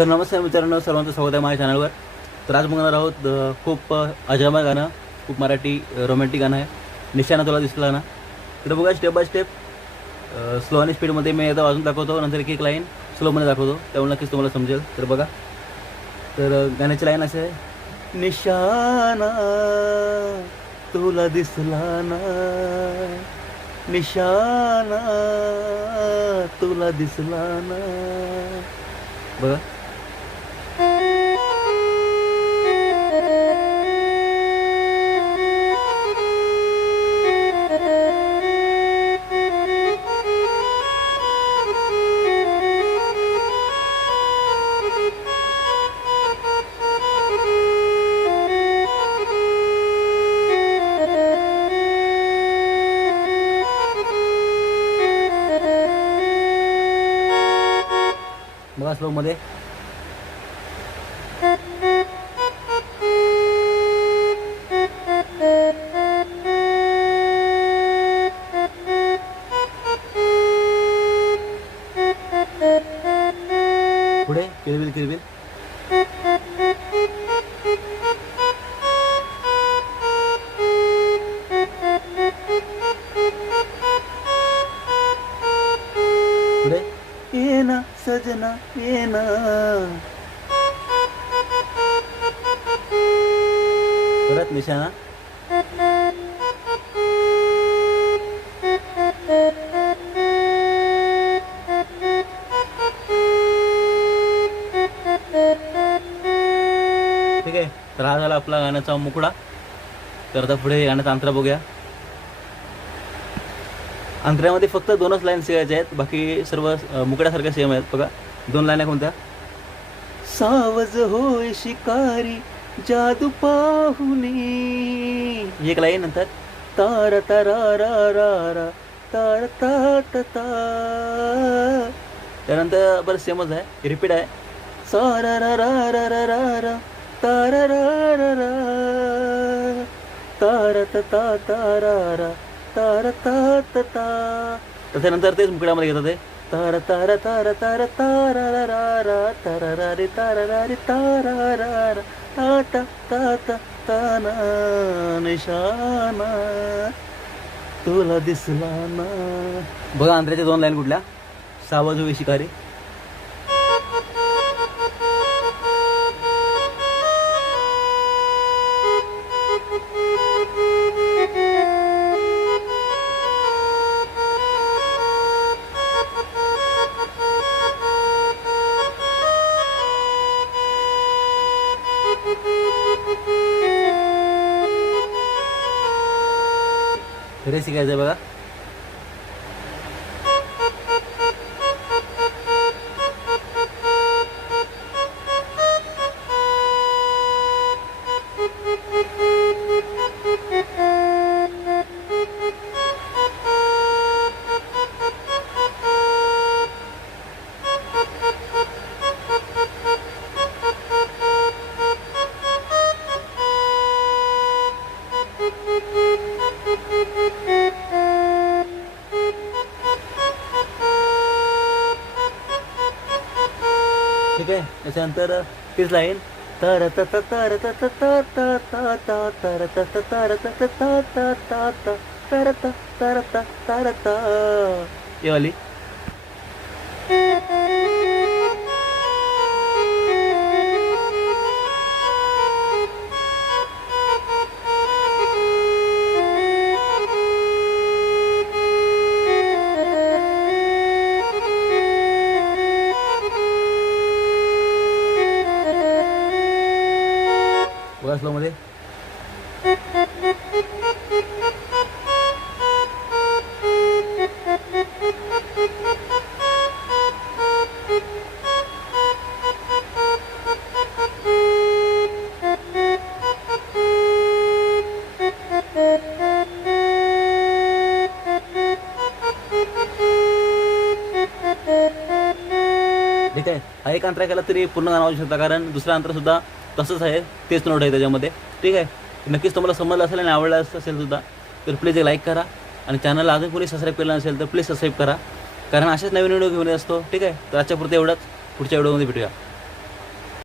तर नमस्ते मित्रांनो, सर्वांचं स्वागत आहे माझ्या चॅनलवर. तर आज बघणार आहोत खूप अजब गाणं, खूप मराठी रोमॅन्टिक गाणं आहे. निशाणा तुला दिसला ना. तर बघा स्टेप बाय स्टेप स्लो आणि स्पीडमध्ये मी एकदा वाजून दाखवतो, नंतर एक एक लाईन स्लोमध्ये दाखवतो, त्यामुळे नक्कीच तुम्हाला समजेल. तर बघा, तर गाण्याची लाईन असे आहे. निशाणा तुला दिसला ना, निशाणा तुला दिसला ना. बघा, बघा स्लोमध्ये. पुढे किरबिल किरबिल. पुढे ये ना सजना ये ना. परत निशाणा. ठीक आहे, तर हा झाला आपला गाण्याचा मुकडा. तर आता पुढे गाण्याचा अंतरा बघूया. अंतऱ्यामध्ये फक्त दोनच लाईन शिकायच्या आहेत, बाकी सर्व मुकड्यासारख्या सेम आहेत. बघा, दोन लाईन कोणत्या. सावज होय शिकारी जादू पाहुनी, एक लाईन. नंतर तार तारा रा रा रा तार ता ता ता. त्यानंतर बरं सेमच आहे, रिपीट आहे. सारा रा रा रा रा रा रा तार रा रा रा तार ता ता तारा रा तार ता ता ता. त्याच्यानंतर तेच मुकड्यामध्ये घेतात ते. तार तार तार तार तारा रा रा रा तारा रा रे तारा रा रे तारा रा रा ता ता ता ता ताना निशाणा तुला दिसला ना. बघा अंतऱ्याच्या दोन लाईन कुठल्या. सावज होई शिकारी. हे शिकायचं बघा. ठीक आहे, त्याच्यानंतर तीच लाईन. तर त त तर त त त त त त तर त त तर त त त त त त तर त तर त तर त. ये वाली. बघा स्लोमध्ये. ठीक आहे, हा एक अंतरा केला तरी पूर्ण गाणं वाजू शकता, कारण दुसरा अंतर सुद्धा तसंच आहे, तेच नोट आहे त्याच्यामध्ये. ठीक आहे, नक्कीच तुम्हाला समजलं असेल आणि आवडलं असेल सुद्धा, तर प्लीज एक लाईक करा आणि चॅनलला अजून कोणी सबस्क्राईब केलं नसेल तर प्लीज सबस्क्राईब करा, कारण असेच नवीन व्हिडिओ घेऊन असतो. ठीक आहे, तर आजच्या पुरते एवढंच. पुढच्या व्हिडिओमध्ये भेटूया.